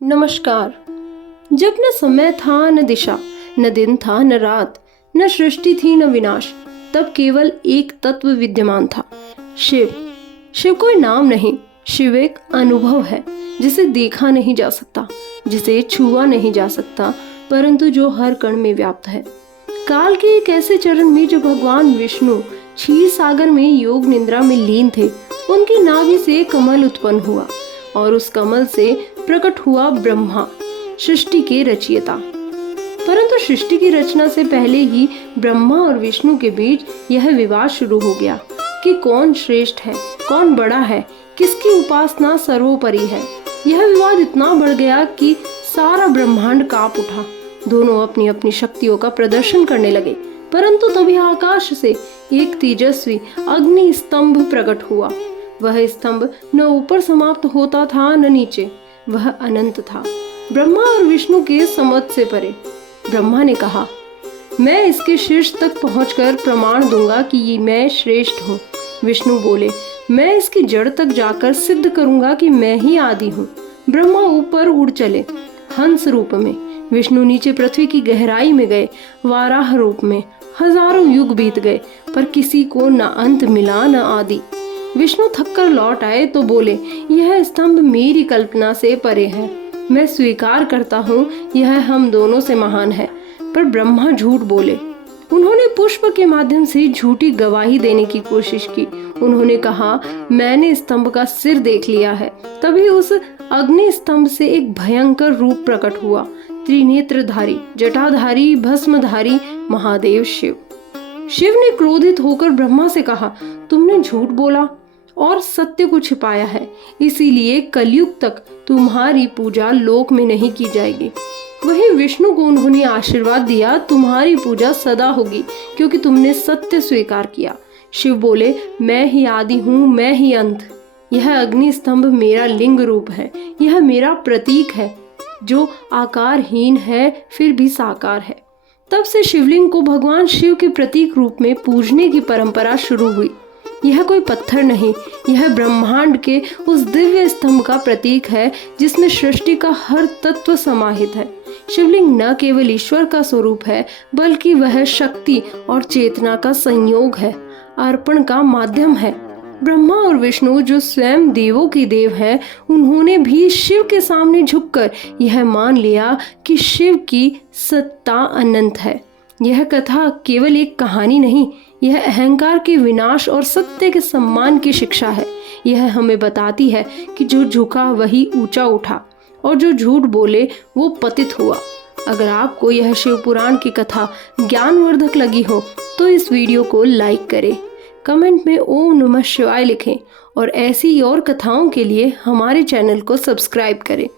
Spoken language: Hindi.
नमस्कार। जब न समय था न दिशा, न दिन था न रात, न सृष्टि थी न विनाश, तब केवल एक तत्व विद्यमान था, शिव। शिव कोई नाम नहीं, शिव एक अनुभव है जिसे देखा नहीं जा सकता, जिसे छुआ नहीं जा सकता, परंतु जो हर कण में व्याप्त है। काल के एक ऐसे चरण में जो भगवान विष्णु क्षीर सागर में योग निद्रा में लीन थे, उनकी नाभि से कमल उत्पन्न हुआ और उस कमल से प्रकट हुआ ब्रह्मा, सृष्टि के रचयिता। परंतु सृष्टि की रचना से पहले ही ब्रह्मा और विष्णु के बीच यह विवाद शुरू हो गया कि कौन श्रेष्ठ है, कौन बड़ा है, किसकी उपासना सर्वोपरि है। यह विवाद इतना बढ़ गया कि सारा ब्रह्मांड कांप उठा। दोनों अपनी अपनी शक्तियों का प्रदर्शन करने लगे। परंतु तभी आकाश से एक तेजस्वी अग्नि स्तंभ प्रकट हुआ। वह स्तंभ न ऊपर समाप्त होता था न नीचे, वह अनंत था, ब्रह्मा और विष्णु के समझ से परे। ब्रह्मा ने कहा, मैं इसके शीर्ष तक पहुंचकर प्रमाण दूंगा कि ये मैं श्रेष्ठ हूँ। विष्णु बोले, मैं इसकी जड़ तक जाकर सिद्ध करूंगा कि मैं ही आदि हूँ। ब्रह्मा ऊपर उड़ चले हंस रूप में, विष्णु नीचे पृथ्वी की गहराई में गए वाराह रूप में। हजारों युग बीत गए पर किसी को न अंत मिला न आदि। विष्णु थककर लौट आए तो बोले, यह स्तंभ मेरी कल्पना से परे है, मैं स्वीकार करता हूँ यह हम दोनों से महान है। पर ब्रह्मा झूठ बोले। उन्होंने पुष्प के माध्यम से झूठी गवाही देने की कोशिश की। उन्होंने कहा, मैंने स्तंभ का सिर देख लिया है। तभी उस अग्नि स्तंभ से एक भयंकर रूप प्रकट हुआ, त्रिनेत्रधारी, जटाधारी, भस्मधारी महादेव शिव। शिव ने क्रोधित होकर ब्रह्मा से कहा, तुमने झूठ बोला और सत्य को छिपाया है, इसीलिए कलयुग तक तुम्हारी पूजा लोक में नहीं की जाएगी। वहीं विष्णु को उन्होंने आशीर्वाद दिया, तुम्हारी पूजा सदा होगी क्योंकि तुमने सत्य स्वीकार किया। शिव बोले, मैं ही आदि हूँ, मैं ही अंत। यह अग्नि स्तंभ मेरा लिंग रूप है, यह मेरा प्रतीक है जो आकारहीन है फिर भी साकार है। तब से शिवलिंग को भगवान शिव के प्रतीक रूप में पूजने की परंपरा शुरू हुई। यह कोई पत्थर नहीं, यह ब्रह्मांड के उस दिव्य स्तंभ का प्रतीक है जिसमें सृष्टि का हर तत्व समाहित है। शिवलिंग न केवल ईश्वर का स्वरूप है, बल्कि वह शक्ति और चेतना का संयोग है, अर्पण का माध्यम है। ब्रह्मा और विष्णु जो स्वयं देवों के देव हैं, उन्होंने भी शिव के सामने झुककर यह मान लिया कि शिव की सत्ता अनंत है। यह कथा केवल एक कहानी नहीं, यह अहंकार के विनाश और सत्य के सम्मान की शिक्षा है। यह हमें बताती है कि जो झुका वही ऊंचा उठा और जो झूठ बोले वो पतित हुआ। अगर आपको यह शिव पुराण की कथा ज्ञानवर्धक लगी हो तो इस वीडियो को लाइक करें, कमेंट में ओम नमः शिवाय लिखें और ऐसी और कथाओं के लिए हमारे चैनल को सब्सक्राइब करें।